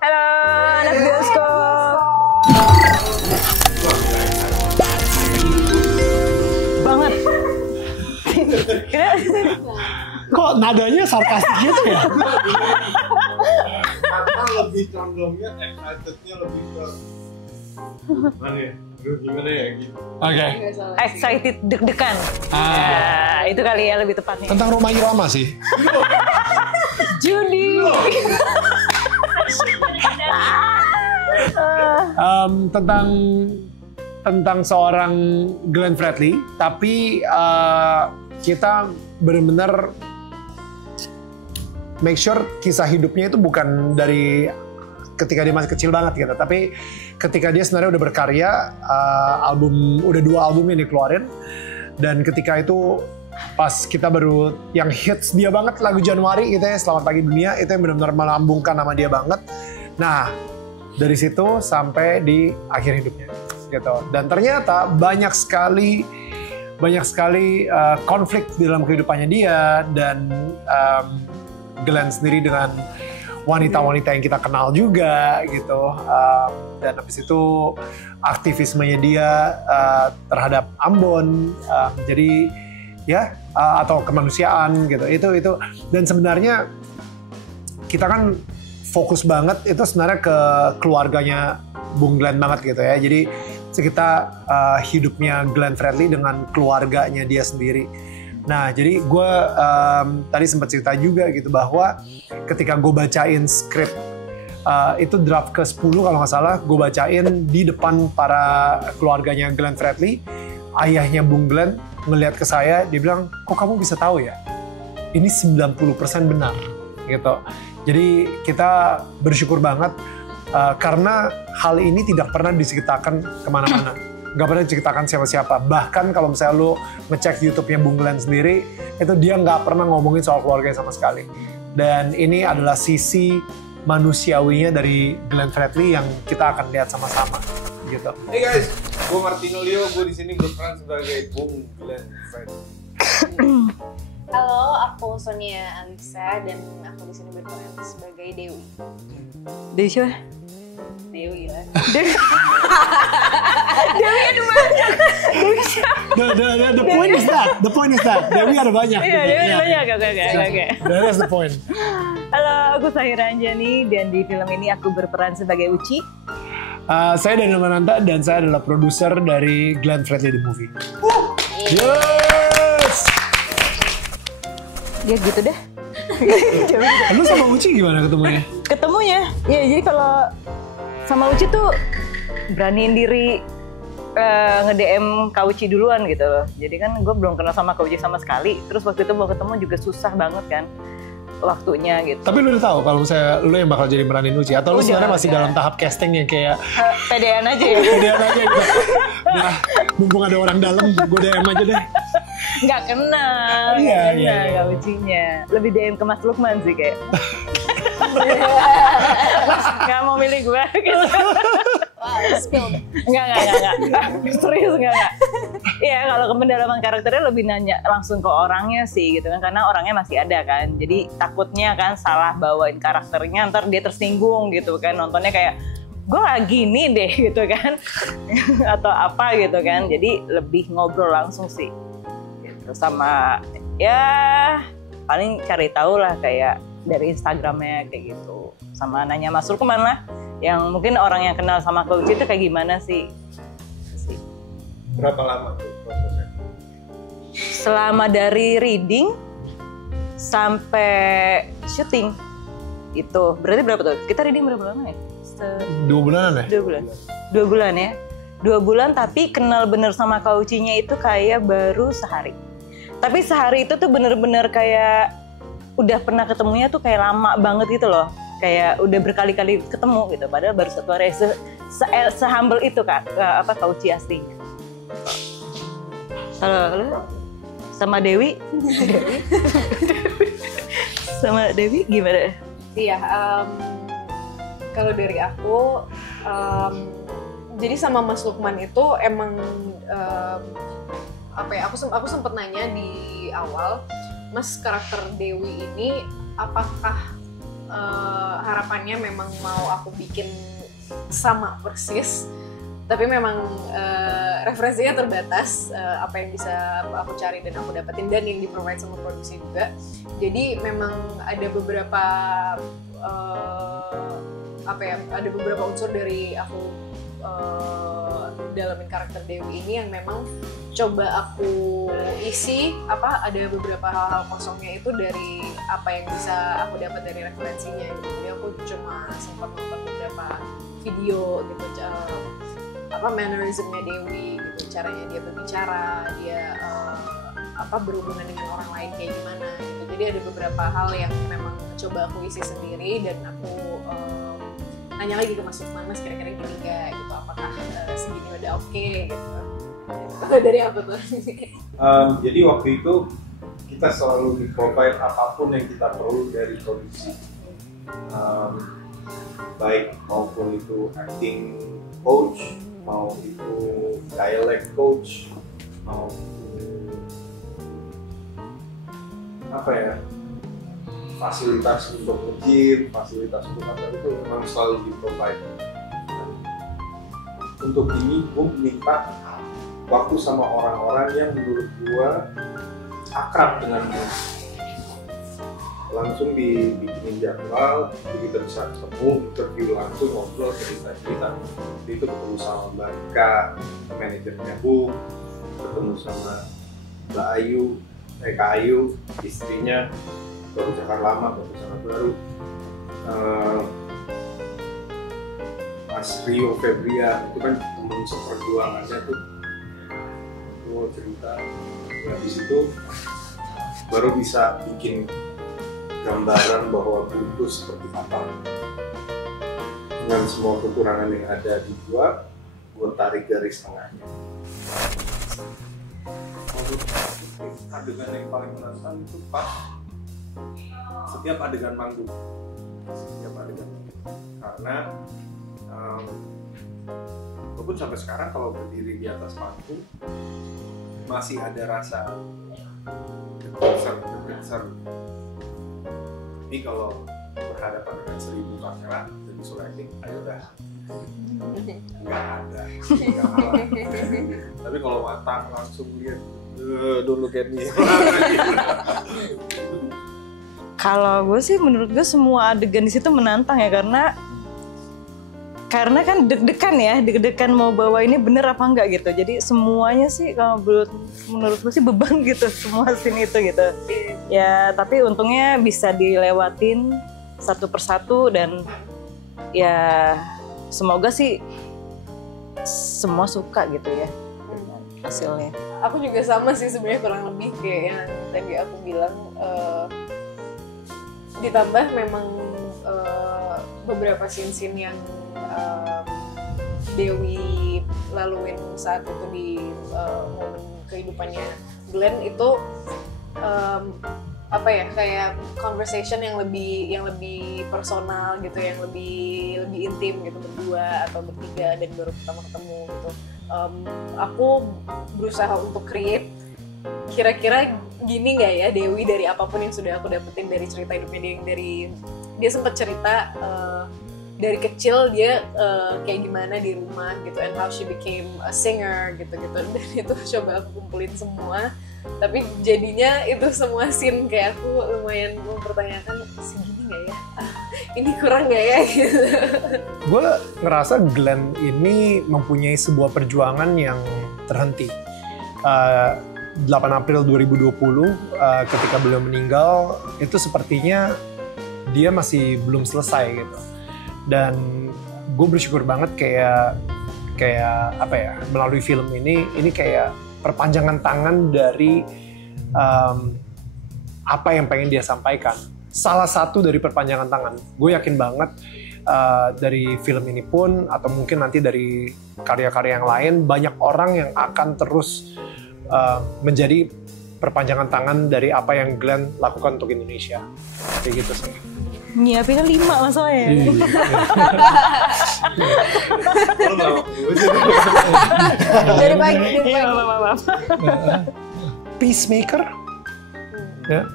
Halo, anak bioskop. Banget. Kok nadanya sarkastik gitu ya? Karena lebih condongnya excited-nya lebih ke mana ya? Aduh, gimana ya gitu. Oke. Excited, deg-degan. Ya, itu kali ya lebih tepatnya. Tentang Rhoma Irama sih. Judi. Tentang seorang Glenn Fredly, tapi kita benar-benar make sure kisah hidupnya itu bukan dari ketika dia masih kecil banget gitu, tapi ketika dia sebenarnya udah berkarya, udah 2 album yang dikeluarin, dan ketika itu pas kita baru yang hits dia banget lagu Januari gitu ya, Selamat Pagi Dunia, itu yang benar-benar melambungkan nama dia banget. Nah, dari situ sampai di akhir hidupnya gitu. Dan ternyata banyak sekali konflik di dalam kehidupannya dia, dan Glenn sendiri dengan wanita-wanita yang kita kenal juga gitu, dan habis itu aktivismenya dia terhadap Ambon, jadi ya atau kemanusiaan gitu, itu dan sebenarnya kita kan fokus banget itu sebenarnya ke keluarganya Bung Glenn banget gitu ya, jadi kita hidupnya Glenn Fredly dengan keluarganya dia sendiri. Nah, jadi gue tadi sempat cerita juga gitu bahwa ketika gue bacain skrip itu draft ke-10 kalau nggak salah, gue bacain di depan para keluarganya Glenn Fredly, ayahnya Bung Glenn ngelihat ke saya, dia bilang, kok kamu bisa tahu ya? Ini 90% benar gitu. Jadi kita bersyukur banget karena hal ini tidak pernah diceritakan kemana-mana. Gak pernah diceritakan siapa-siapa. Bahkan kalau misalnya lo ngecek YouTube-nya Bung Glenn sendiri, itu dia gak pernah ngomongin soal keluarganya sama sekali. Dan ini adalah sisi manusiawinya dari Glenn Fredly yang kita akan lihat sama-sama gitu. Hey guys, gue Martino Leo, gue di sini berperan sebagai Bung Glenn Fredly. Halo, aku Sonia Alisa dan aku di sini berperan sebagai Dewi. Dewi siapa? Dewi lah. Dewi ada banyak. Dewi siapa? The point is that Dewi ada banyak. Iya, Dewi ada banyak. Oke. That's the point. Halo, aku Sahira Anjani dan di film ini aku berperan sebagai Uci. Saya Daniel Mananta dan saya adalah produser dari Glenn Fredly The Movie. Yes! Ya gitu deh. Lu sama Uci gimana ketemunya? Ketemunya, ya jadi kalau sama Uci tuh beraniin diri nge-DM Kak Uci duluan gitu loh. Jadi kan gue belum kenal sama Kak Uci sama sekali. Terus waktu itu mau ketemu juga susah banget kan waktunya gitu. Tapi lu udah tahu kalau misalnya lu yang bakal jadi meranin Uci, atau lu sebenarnya masih dalam tahap casting yang kayak pedean aja ya? pedean aja gitu. Nah, mumpung ada orang dalam, gue DM aja deh. Nggak kenal, Kak Ucinya. Lebih DM ke Mas Lukman sih kayak. Nggak mau milih gue gitu. Enggak. Serius enggak. Iya, kalau pendalaman karakternya lebih nanya langsung ke orangnya sih gitu kan, karena orangnya masih ada kan. Jadi takutnya kan salah bawain karakternya, ntar dia tersinggung gitu kan, nontonnya kayak gue gak gini deh gitu kan. Atau apa gitu kan. Jadi lebih ngobrol langsung sih gitu. Sama ya paling cari tahu lah kayak dari Instagramnya kayak gitu. Sama nanya Mas Lukman lah, yang mungkin orang yang kenal sama Kak Uci itu kayak gimana sih. Berapa lama tuh prosesnya? Selama dari reading sampai syuting itu berarti berapa tuh? Kita reading berapa lama ya? 2 bulanan ya? 2 bulan. 2 bulan ya? 2 bulan tapi kenal bener sama Kak Ucinya itu kayak baru sehari. Tapi sehari itu tuh bener-bener kayak udah pernah ketemunya tuh kayak lama banget gitu loh. Kayak udah berkali-kali ketemu gitu. Padahal baru 1 hari se-humble itu Kak Uci aslinya. Halo, sama Dewi? Sama Dewi gimana? Iya, kalau dari aku, jadi sama Mas Lukman itu emang apa ya? Aku sempat nanya di awal, Mas karakter Dewi ini apakah harapannya memang mau aku bikin sama persis, tapi memang referensinya terbatas, apa yang bisa aku cari dan aku dapetin dan yang di-provide sama produksi juga. Jadi memang ada beberapa ada beberapa unsur dari aku dalamin karakter Dewi ini yang memang coba aku isi, ada beberapa hal-hal kosongnya itu dari apa yang bisa aku dapat dari referensinya gitu. Jadi aku cuma sempat nonton beberapa video gitu, mannerismnya Dewi gitu, caranya dia berbicara, dia berhubungan dengan orang lain kayak gimana gitu. Jadi ada beberapa hal yang memang coba aku isi sendiri dan aku nanya lagi ke Mas Lukman, Mas kira-kira gini nggak gitu, apakah segini udah oke gitu. Dari apa tuh? Jadi waktu itu kita selalu di-provide apapun yang kita perlu dari produksi, baik maupun itu acting coach, mau itu dialect coach, mau fasilitas untuk nge-gym, fasilitas untuk apa itu memang selalu di-provide. Untuk ini gue minta waktu sama orang-orang yang menurut gue akrab dengan gue. Langsung dibikinin jadwal, jadi kita bisa ketemu, interview langsung, ngobrol, cerita-cerita. Jadi itu ketemu sama Mbak Ika, manajernya Bu, ketemu sama Mbak Ayu, Kak Ayu, istrinya, baru Jakar lama, baru sangat baru. Mas Rio Febrian, itu kan temen seperjuangannya tuh. Gue cerita, ya di situ baru bisa bikin gambaran bahwa buku seperti apa. Dengan semua kekurangan yang ada di gue tarik garis tengahnya. Adegan yang paling menantang itu pas setiap adegan manggung, karena walaupun sampai sekarang kalau berdiri di atas panggung masih ada rasa geser. Tapi kalau berhadapan dengan 1000 kamera dan visual acting, ayo dah, nggak ada. Tapi kalau matang langsung lihat, don't look at me. Kalau gue sih menurut gue semua adegan di situ menantang ya, karena kan deg-degan mau bawa ini bener apa enggak gitu. Jadi semuanya sih kalau menurut gue sih beban gitu semua scene itu gitu. Ya tapi untungnya bisa dilewatin satu persatu dan ya semoga sih semua suka gitu ya hasilnya. Aku juga sama sih sebenarnya, kurang lebih kayak yang tadi aku bilang. Ditambah memang beberapa scene-scene yang Dewi laluin saat itu di momen kehidupannya Glenn itu kayak conversation yang lebih personal gitu, yang lebih intim gitu, berdua atau bertiga dan baru pertama ketemu gitu. Aku berusaha untuk create kira-kira gini nggak ya Dewi dari apapun yang sudah aku dapetin dari cerita hidupnya dia sempat cerita dari kecil dia kayak gimana di rumah gitu, and how she became a singer gitu dan itu coba aku kumpulin semua, tapi jadinya itu semua scene kayak aku lumayan mempertanyakan segini nggak ya, ini kurang nggak ya gitu. Gue ngerasa Glenn ini mempunyai sebuah perjuangan yang terhenti. 8 April 2020 ketika beliau meninggal itu sepertinya dia masih belum selesai gitu, dan gue bersyukur banget kayak melalui film ini kayak perpanjangan tangan dari apa yang pengen dia sampaikan. Salah satu dari perpanjangan tangan, gue yakin banget dari film ini pun atau mungkin nanti dari karya-karya yang lain, banyak orang yang akan terus menjadi perpanjangan tangan dari apa yang Glenn lakukan untuk Indonesia. Kayak gitu sih. Nyiapinnya 5 masalahnya. Dari pagi. Maaf. Peacemaker. Ya.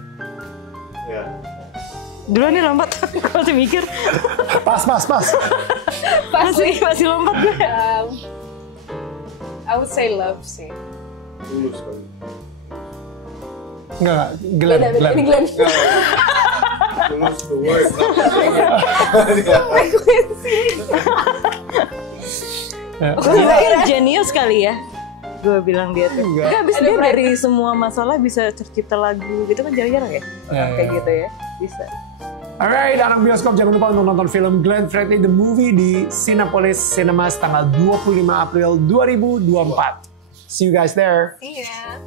Duluan nih lompat. Gue masih mikir. Pas. Masih lompat gue. I would say love sih. Tulus kali. Enggak, Beda. Ini Glenn. Tulus the word. Gue pikir jenius kali ya. Gue bilang dia tuh. Enggak. Enggak, abis dia dari semua masalah bisa tercipta lagu gitu kan jarang-jarang ya. Kayak gitu ya. Bisa. Alright, anak bioskop jangan lupa untuk nonton film Glenn Fredly The Movie di Cinepolis Cinemas tanggal 25 April 2024. See you guys there. Iya.